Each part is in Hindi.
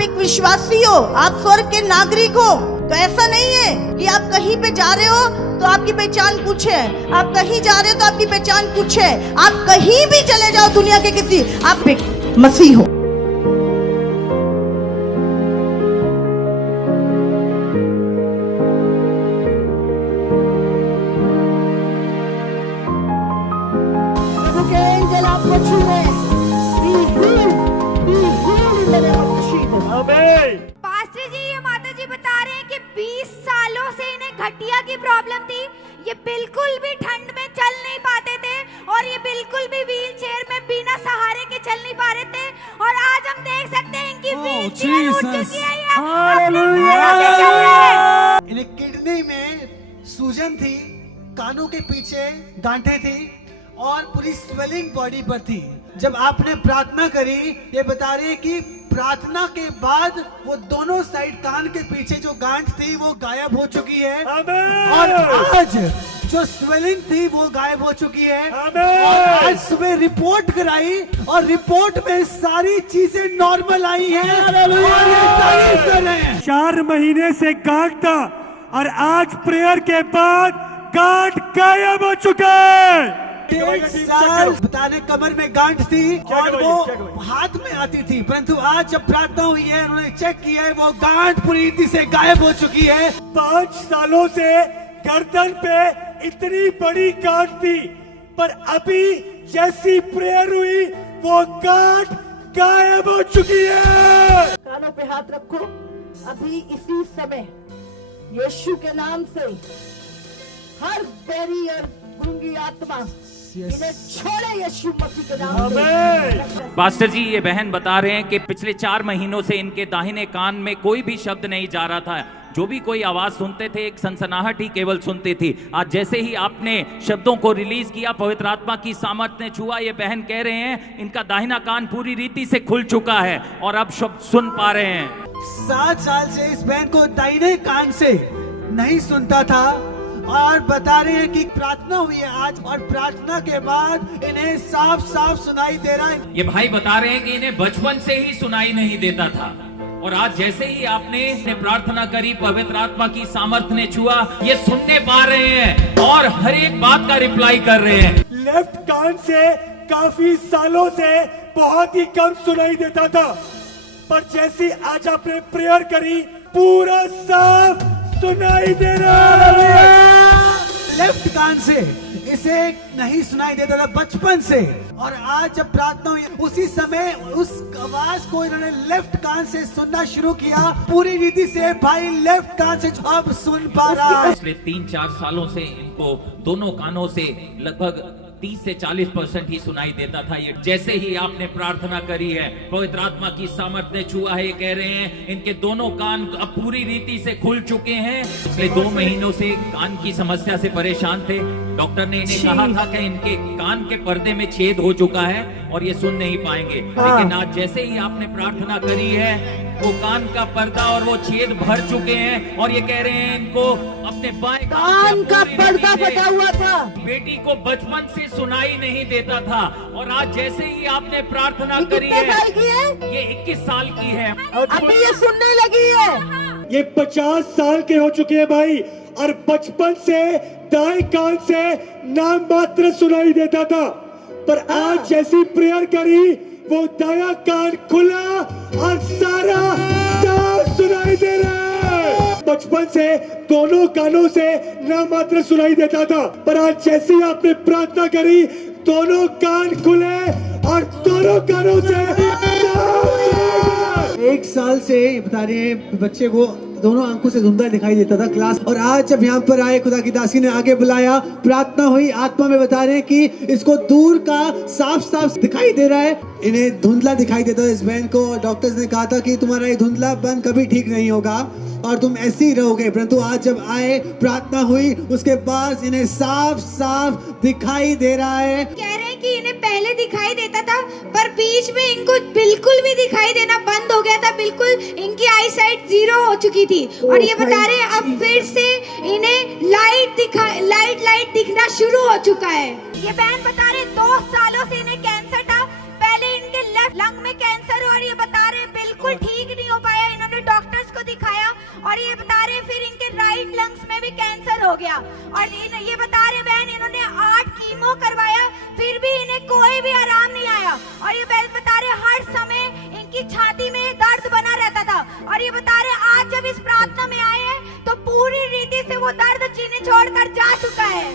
आप एक विश्वासी हो, आप स्वर्ग के नागरिक हो। तो ऐसा नहीं है कि आप कहीं पे जा रहे हो तो आपकी पहचान कुछ है, आप कहीं जा रहे हो तो आपकी पहचान कुछ है। आप कहीं भी चले जाओ दुनिया के किसी, आप एक मसीह हो। एंजल आपको छूए, पास्टर जी, ये माता जी बता रहे हैं कि 20 सालों से इन्हें गठिया की प्रॉब्लम थी। ये बिल्कुल भी ठंड में चल नहीं पाते थे और ये बिल्कुल भी व्हील चेयर में बिना सहारे के चल नहीं पा रहे थे। और आज हम देख सकते हैं इनकी व्हील चेयर उठ चुकी है, ये अपने पैरों से चल रहे हैं। इन्हें किडनी में सूजन थी, कानों के पीछे गांठें थी और पूरी स्वेलिंग बॉडी पर थी। जब आपने प्रार्थना करी, ये बता रहे हैं कि प्रार्थना के बाद वो दोनों साइड कान के पीछे जो गांठ थी वो गायब हो चुकी है और आज जो स्वेलिंग थी वो गायब हो चुकी है। और आज सुबह रिपोर्ट कराई और रिपोर्ट में सारी चीजें नॉर्मल आई हैं और ये तारीफ कर रहे हैं। 4 महीने से गांठ था और आज प्रेयर के बाद गांठ गायब हो चुका है। 1.5 साल बताने कमर में गांठ थी और वो हाथ में आती थी, परंतु आज जब प्रार्थना हुई है उन्होंने चेक किया है वो गांठ पूरी रीति से गायब हो चुकी है। 5 सालों से गर्दन पे इतनी बड़ी गांठ थी, पर अभी जैसी प्रेयर हुई वो गांठ गायब हो चुकी है। कानों पे हाथ रखो, अभी इसी समय यीशु के नाम से हर बैरी और गूंगी आत्मा इन्हें छोड़े यीशु मसीह के नाम से। पास्टर जी, ये बहन बता रहे हैं कि पिछले 4 महीनों से इनके दाहिने कान में कोई भी शब्द नहीं जा रहा था। जो भी कोई आवाज सुनते थे एक सनसनाहट ही केवल सुनती थी। आज जैसे ही आपने शब्दों को रिलीज किया, पवित्र आत्मा की सामर्थ ने छुआ। ये बहन कह रहे हैं इनका दाहिना कान पूरी रीति से खुल चुका है और अब शब्द सुन पा रहे हैं। 7 साल से इस बहन को दाहिने कान से नहीं सुनता था और बता रहे हैं कि प्रार्थना हुई है आज और प्रार्थना के बाद इन्हें साफ साफ सुनाई दे रहा है। ये भाई बता रहे हैं कि इन्हें बचपन से ही सुनाई नहीं देता था और आज जैसे ही आपने प्रार्थना करी, पवित्र आत्मा की सामर्थ ने छुआ, ये सुनने पा रहे हैं और हर एक बात का रिप्लाई कर रहे हैं। लेफ्ट कान से काफी सालों से बहुत ही कम सुनाई देता था, पर जैसी आज आपने प्रेयर करी पूरा साफ सुनाई दे रहा है। लेफ्ट कान से इसे नहीं सुनाई देता था बचपन से और आज जब प्रार्थना हुई उसी समय उस आवाज को इन्होंने लेफ्ट कान से सुनना शुरू किया। पूरी रीति से भाई लेफ्ट कान से अब सुन पा रहा है। पिछले 3-4 सालों से इनको दोनों कानों से लगभग 30 से 40% ही सुनाई देता था। ये जैसे ही आपने प्रार्थना करी है, पवित्र आत्मा की सामर्थ ने छुआ है। ये कह रहे हैं इनके दोनों कान अब पूरी रीति से खुल चुके हैं। पिछले 2 महीनों से कान की समस्या से परेशान थे। डॉक्टर ने इन्हें कहा था कि इनके कान के पर्दे में छेद हो चुका है और ये सुन नहीं पाएंगे। लेकिन आज जैसे ही आपने प्रार्थना करी है, वो कान का पर्दा और वो छेद भर चुके हैं और ये कह रहे हैं इनको अपने बाएं कान का पर्दा फटा हुआ था। बेटी को बचपन से सुनाई नहीं देता था और आज जैसे ही आपने प्रार्थना करी कितने साल की है? ये 21 साल की है। अभी ये सुनने लगी है। ये 50 साल के हो चुके हैं भाई और बचपन से दाएं कान से नाम मात्र सुनाई देता था, पर आज जैसी प्रेयर करी वो दाया कान खुला और सारा साफ सुनाई दे रहा है। बचपन से दोनों कानों से नाम मात्र सुनाई देता था, पर आज जैसे ही आपने प्रार्थना करी दोनों कान खुले और दोनों कानों से 1 साल से बता रहे हैं बच्चे को दोनों आंखों से धुंधला दिखाई देता था क्लास, और आज जब यहाँ पर आए खुदा की दासी ने आगे बुलाया, प्रार्थना हुई, आत्मा में बता रहे हैं कि इसको दूर का साफ साफ दिखाई दे रहा है। इन्हें धुंधला दिखाई देता है। इस बहन को डॉक्टर्स ने कहा था कि तुम्हारा ये धुंधलापन कभी ठीक नहीं होगा और तुम ऐसे ही रहोगे, परंतु आज जब आए प्रार्थना हुई उसके बाद इन्हें साफ साफ दिखाई दे रहा है। कह रहे हैं कि इन्हें पहले दिखाई देता था पर बीच में इनको बिल्कुल भी दिखाई देना बंद हो गया था, बिल्कुल इनकी आई साइट 0 हो चुकी थी। और ये बता रहे हैं अब फिर से इन्हें लाइट दिखना शुरू हो चुका है। ये बहन बता रहे 2 सालों से इन्हें कैंसर था, पहले इनके लेफ्ट लंग में कैंसर, और ये बता रहे बिल्कुल ठीक नहीं हो पाया लंग्स में भी कैंसर हो गया। और ये बता रहे बहन इन्होंने 8 कीमो करवाया, फिर भी इन्हें कोई भी आराम नहीं आया। और ये बहन बता रहे हर समय इनकी छाती में दर्द बना रहता था। और ये बता रहे आज जब इस प्रार्थना में आए हैं तो पूरी रीति से वो दर्द जिन्हें छोड़कर जा चुका है।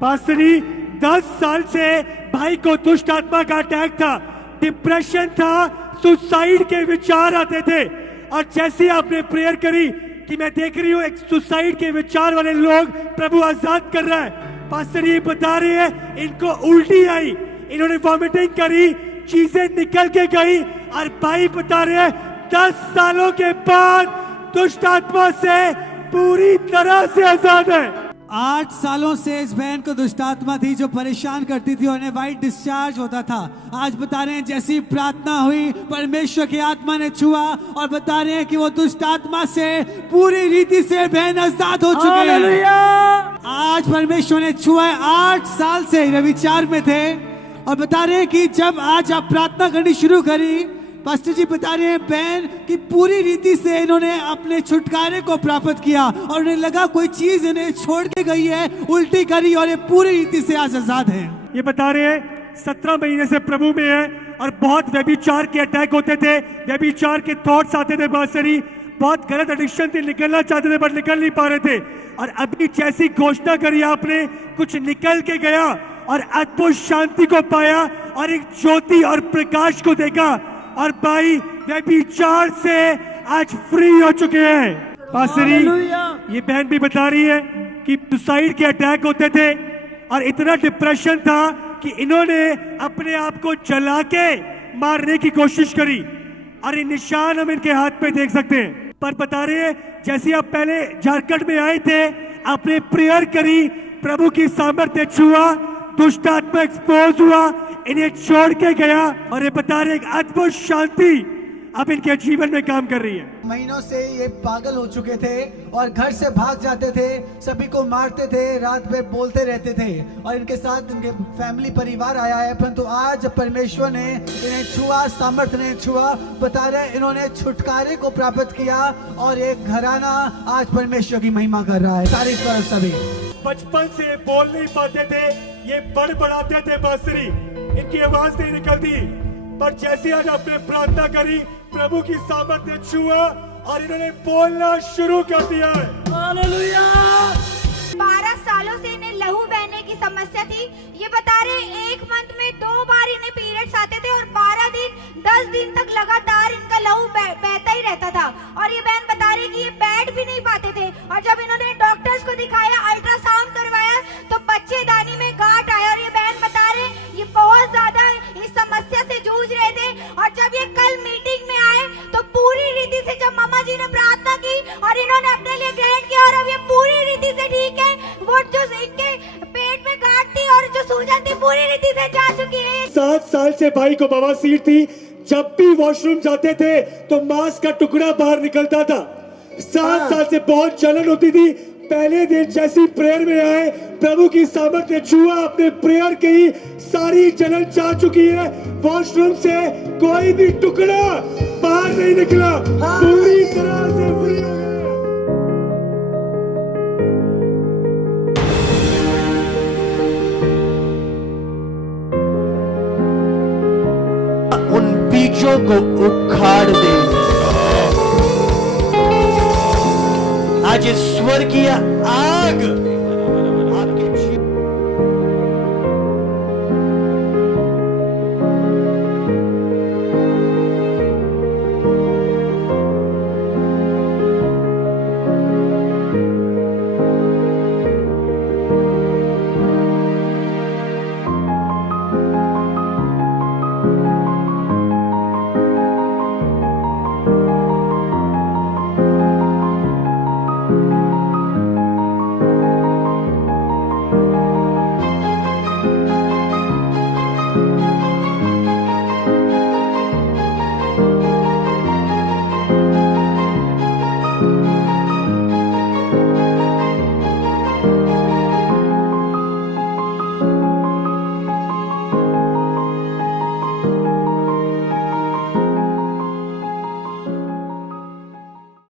पास्टरी 10 साल से भाई को दुष्ट आत्मा का अटैक था, डिप्रेशन था, सुसाइड के विचार आते थे। और जैसे आपने प्रेयर करी कि मैं देख रही हूँ एक सुसाइड के विचार वाले लोग प्रभु आजाद कर रहा है। पास्टर ये बता रहे हैं इनको उल्टी आई, इन्होंने वॉमिटिंग करी, चीजें निकल के गई। और भाई बता रहे हैं 10 सालों के बाद दुष्ट आत्मा से पूरी तरह से आजाद है। 8 सालों से इस बहन को दुष्ट आत्मा थी जो परेशान करती थी और उन्हें वाइट डिस्चार्ज होता था। आज बता रहे हैं जैसी प्रार्थना हुई परमेश्वर की आत्मा ने छुआ और बता रहे हैं कि वो दुष्ट आत्मा से पूरी रीति से बहन आजाद हो चुके हैं। आज परमेश्वर ने छुआ है। 8 साल से व्यभिचार में थे और बता रहे हैं कि जब आज आप प्रार्थना करनी शुरू करी, पास्टर जी बता रहे हैं बहन कि पूरी रीति से इन्होंने अपने छुटकारे को प्राप्त किया और उन्हें लगा कोई चीज इन्हें छोड़ के गई है, उल्टी करी और ये पूरी रीति से आज आजाद है। ये बता रहे हैं 17 महीने से प्रभु में है और बहुत व्यभिचार के अटैक होते थे, व्यभिचार के थॉट्स आते थे, बासरी बहुत गलत एडिक्शन थी, निकलना चाहते थे पर निकल नहीं पा रहे थे। और अभी जैसी घोषणा करी आपने, कुछ निकल के गया और अद्भुत शांति को पाया और एक ज्योति और प्रकाश को देखा और भाई व्यभिचार से आज फ्री हो चुके हैं। पासरी ये बहन भी बता रही है कि सुसाइड के अटैक होते थे और इतना डिप्रेशन था कि इन्होंने अपने आप को जला के मारने की कोशिश करी और ये निशान हम इनके हाथ पे देख सकते हैं। पर बता रहे हैं जैसे आप पहले झारखंड में आए थे, आपने प्रेयर करी, प्रभु की सामर्थ्य छुआ, दुष्ट आत्मा एक्सपोज हुआ, इन्हें छोड़ के गया और ये बता रहे एक अद्भुत शांति अब इनके जीवन में काम कर रही है। महीनों से ये पागल हो चुके थे और घर से भाग जाते थे, सभी को मारते थे, रात भर बोलते रहते थे और इनके साथ इनके फैमिली परिवार आया है। परंतु आज परमेश्वर ने इन्हें छुआ, सामर्थ्य ने छुआ, बता रहे इन्होंने छुटकारे को प्राप्त किया और एक घराना आज परमेश्वर की महिमा कर रहा है। तारीफ करो सभी। बचपन से बोल नहीं पाते थे, ये बड़बड़ाते थे बांसुरी, इनकी आवाज नहीं निकलती, पर जैसे आज आपने प्रार्थना करी प्रभु की सामर्थ्य छुआ और इन्होंने बोलना शुरू कर दिया है। हालेलुया। 12 सालों से इन्हें लहू बहने की समस्या थी। ये बता रहे 1 मंथ में 2 बार इन्हें पीरियड्स आते थे और 12 दिन 10 दिन तक लगातार इनका लहू बहता ही रहता था। और ये बहन बता रही कि ये बैठ भी नहीं पाते थे और जब इन्होंने डॉक्टर्स को दिखाया, अल्ट्रासाउंड करवाया तो बच्चेदानी में गांठ आया। और ये बहन बता रहे ये बहुत ज्यादा इस समस्या से जूझ रहे थे और जब ये कल मीटिंग में आए तो पूरी रीति से जब मामा जी ने प्रार्थना की और इन्होंने अपने लिए ग्रहण किया और अब ये पूरी रीति से ठीक है। वो जो इनके पेट में गांठ थी और जो सूजन थी पूरी रीति से जा चुकी है। 7 साल से भाई को बवासीर थी, जब भी वॉशरूम जाते थे तो मांस का टुकड़ा बाहर निकलता था। 7 साल से बहुत जलन होती थी। पहले दिन जैसी प्रेयर में आए, प्रभु की सामर्थ्य छुआ, अपने प्रेयर की, सारी जलन जा चुकी है। वॉशरूम से कोई भी टुकड़ा बाहर नहीं निकला, पूरी तरह से फ्री हो गए। उन बीजों को उखाड़ दे। आज स्वर्गीय आग